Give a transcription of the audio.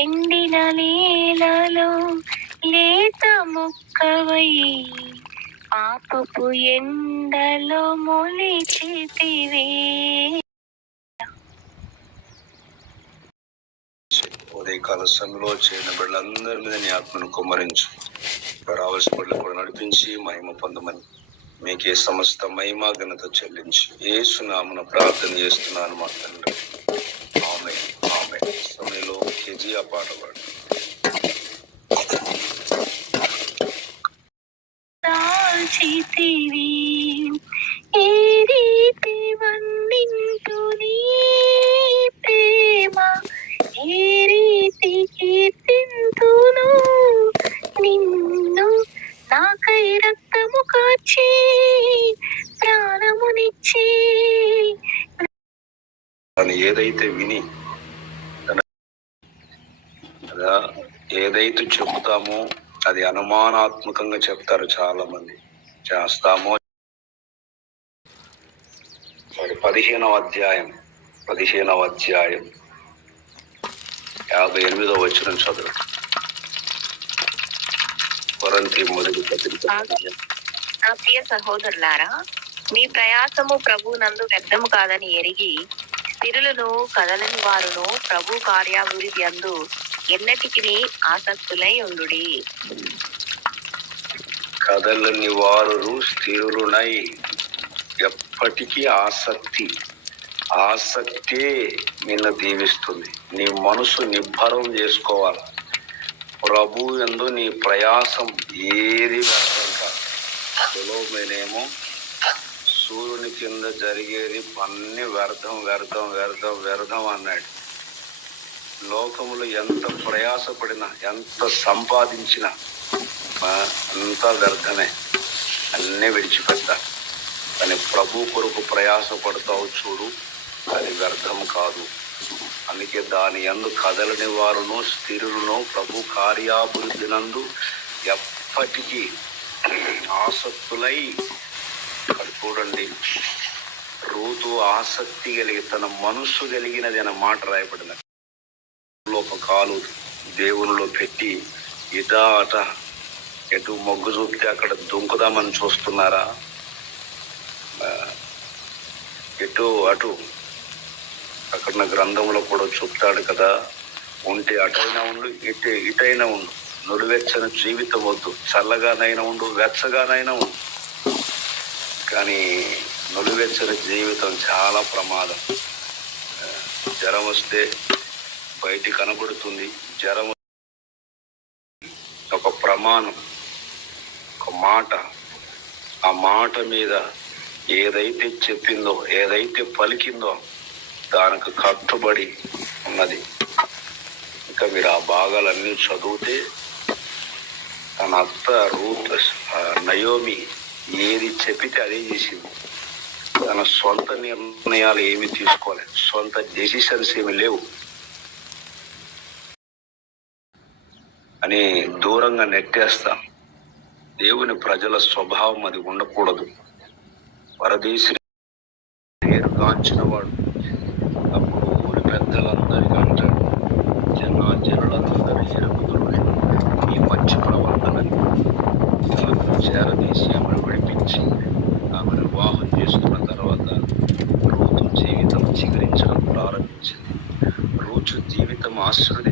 ఎండిన నేలలో లేత మొక్కవై పాపపు ఎండలో మొలిచితివే. ఉదయకాల సమయంలో చేరిన బిడ్డలందరి మీద నీ ఆత్మను కుమ్మరించు. రావాల్సిన బిడ్డలు కూడా నడిపించి మహిమ పొందమని మీకే సమస్త మహిమ ఘనత చెల్లించి యేసు నామమున ప్రార్థన చేస్తున్నాను మా తండ్రి. ఆమేన్ ఆమేన్. సమయంలో కేజీఆ పాట పాడు. దాల్చితివి ఏ రీతి వర్ణింతు నీ ప్రేమ, ఏ రీతి కీర్తింతును నిన్ను. నాకై రక్తము కార్చి ప్రాణమునిచ్చి ఏదైతే విని ఏదైతే చెబుతామో అది అనుమానాత్మకంగా చెప్తారు చాలా మంది. చేస్తామో. మరి 15వ అధ్యాయం 58వ వచనం చదువు. కొరింథీ మొదటి పత్రిక. నా ప్రియ సహోదరులారా, మీ ప్రయాసము ప్రభు నందు వ్యర్థము కాదని ఎరిగి స్థిరులను కదలని వారును ప్రభు కార్యాభివృద్ధి యందు ఎన్నటికి ఆసక్తులై ఉండుడి. కదలని వారు స్థిరులునై ఎప్పటికీ ఆసక్తే నిన్ను దీవిస్తుంది. నీ మనసు నిబ్బరం చేసుకోవాలి. ప్రభు యందు నీ ప్రయాసం ఏది వ్యర్థం కాదు. సులభమేనేమో సూర్యుని కింద జరిగేది అన్ని వ్యర్థం అన్నాడు. లోకములు ఎంత ప్రయాసపడినా ఎంత సంపాదించినా అంతా వ్యర్థమే, అన్నీ విడిచిపెట్టాలి. కానీ ప్రభు కొరకు ప్రయాసపడతావు చూడు, అది వ్యర్థం కాదు. అందుకే దాని యందు కదలని వారును స్థిరులను ప్రభు కార్యాభివృద్ధి నందు ఎప్పటికీ ఆసక్తులై. చూడండి, రూతు ఆసక్తి కలిగి తన మనస్సు కలిగినది అనే మాట రాయబడిన ఒక కాలు దేవునిలో పెట్టి ఇటా అట ఎటు మొగ్గు చూపితే అక్కడ దుంకుదామని చూస్తున్నారా? ఎటు అటు అక్కడ గ్రంథంలో కూడా చెప్తాడు కదా, ఉంటే అటైనా ఉండు, ఇటైనా ఉండు, నుడివెచ్చని జీవితం వద్దు, చల్లగానైనా ఉండు, వెచ్చగానైనా ఉండు. కానీ నుడివెచ్చని జీవితం చాలా ప్రమాదం. జ్వరం వస్తే బయటికి కనబడుతుంది. జ్వరం ఒక ప్రమాణం, ఒక మాట, ఆ మాట మీద ఏదైతే చెప్పిందో, ఏదైతే పలికిందో దానికి కట్టుబడి ఉన్నది. ఇంకా మీరు ఆ భాగాలన్నీ చదివితే తన అత్త రూత్ నయోమి ఏది చెప్పితే అదే చేసింది. తన సొంత నిర్ణయాలు ఏమి తీసుకోలేదు, సొంత డెసిషన్స్ ఏమి లేవు అని దూరంగా నెట్టేస్తాం. దేవుని ప్రజల స్వభావం అది ఉండకూడదు. పరదేశి పేరుగాంచిన వాడు అప్పుడు ఊరి పెద్దలందరికీ అంటాడు, జనులందరూ ఎరుగుదురు ఈ మంచి ప్రవర్తనని. ఆమెను చేరదీసి ఆమెను విడిపించి ఆమెను వివాహం చేసుకున్న తర్వాత రూతు జీవితం చిగురించడం ప్రారంభించింది. రూతు జీవితం ఆశీర్వదించబడింది.